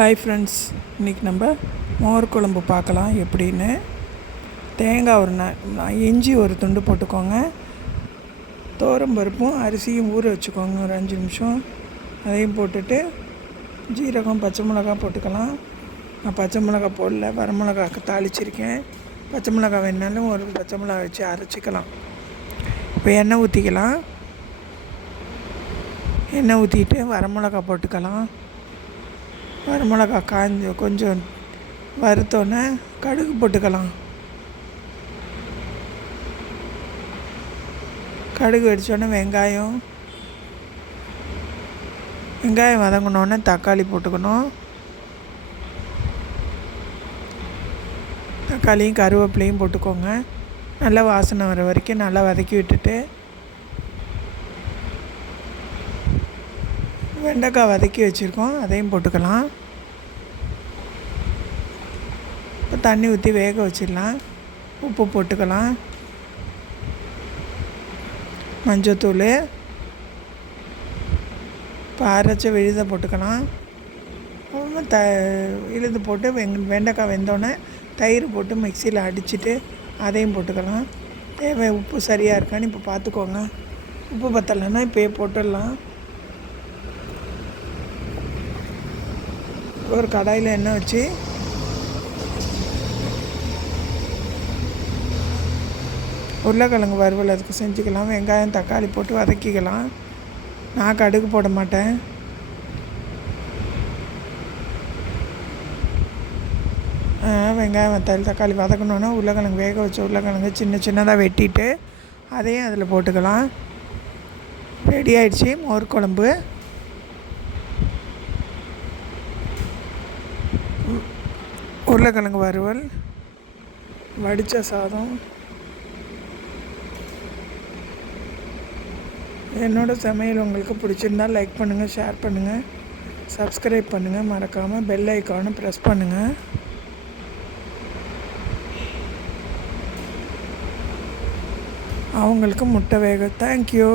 Hi friends இன்றைக்கி நம்ம மோர் குழம்பு பார்க்கலாம். எப்படின்னு? தேங்காய் ஒரு ந இஞ்சி ஒரு துண்டு போட்டுக்கோங்க. தோரம் பருப்பும் அரிசியும் ஊற வச்சுக்கோங்க. ஒரு அஞ்சு நிமிஷம். அதையும் போட்டுட்டு ஜீரகம் பச்சை மிளகாய் போட்டுக்கலாம். நான் பச்சை மிளகாய் போடல. வரமிளகாக்கு தாளிச்சிருக்கேன். பச்சை மிளகாய் வேணாலும் ஒரு பச்சை மிளகாய் வச்சு அரைச்சிக்கலாம். இப்போ எண்ணெய் ஊற்றிக்கலாம் எண்ணெய் ஊற்றிட்டு வரமிளகாய் போட்டுக்கலாம். வரமிளகா காஞ்சி கொஞ்சம் வறுத்தோன்னே கடுகு போட்டுக்கலாம். கடுகு வெடித்தோடனே வெங்காயம். வெங்காயம் வதங்கினோடனே தக்காளி போட்டுக்கணும். தக்காளியும் கருவேப்பிலையும் போட்டுக்கோங்க. நல்லா வாசனை வர வரைக்கும் நல்லா வதக்கி விட்டுட்டு வெண்டைக்காய் வதக்கி வச்சுருக்கோம். அதையும் போட்டுக்கலாம். இப்போ தண்ணி ஊற்றி வேக வச்சிடலாம். உப்பு போட்டுக்கலாம். மஞ்சத்தூள். இப்போ அரைச்ச விழுத போட்டுக்கலாம். த இழுது போட்டு வெங் வெண்டைக்காய் வெந்தோடனே தயிர் போட்டு மிக்சியில் அடிச்சுட்டு அதையும் போட்டுக்கலாம். தேவை உப்பு சரியாக இருக்கான்னு இப்போ பார்த்துக்கோங்க. உப்பு பத்தலைன்னா இப்போயே போட்டுடலாம். ஒரு கடாயில் எண்ணெய் வச்சு உருளைக்கிழங்கு வறுவல் அதுக்கு செஞ்சுக்கலாம் வெங்காயம் தக்காளி போட்டு வதக்கிக்கலாம். நான் கடுகு போட மாட்டேன். வெங்காயம் வத்தல் தக்காளி வதக்கணுன்னா உருளைக்கிழங்கு வேக வச்ச உருளைக்கிழங்கு சின்ன சின்னதாக வெட்டிட்டு அதையும் அதில் போட்டுக்கலாம். ரெடி ஆயிடுச்சு மோர் குழம்பு. உருளைக்கிழங்கு வறுவல் வடித்த சாதம் என்னோட சமையல் உங்களுக்கு பிடிச்சிருந்தா லைக் பண்ணுங்கள் ஷேர் பண்ணுங்கள் சப்ஸ்கிரைப் பண்ணுங்கள் மறக்காமல் பெல் ஐக்கானை ப்ரெஸ் பண்ணுங்கள் அவங்களுக்கு முட்டை வேக தேங்க்யூ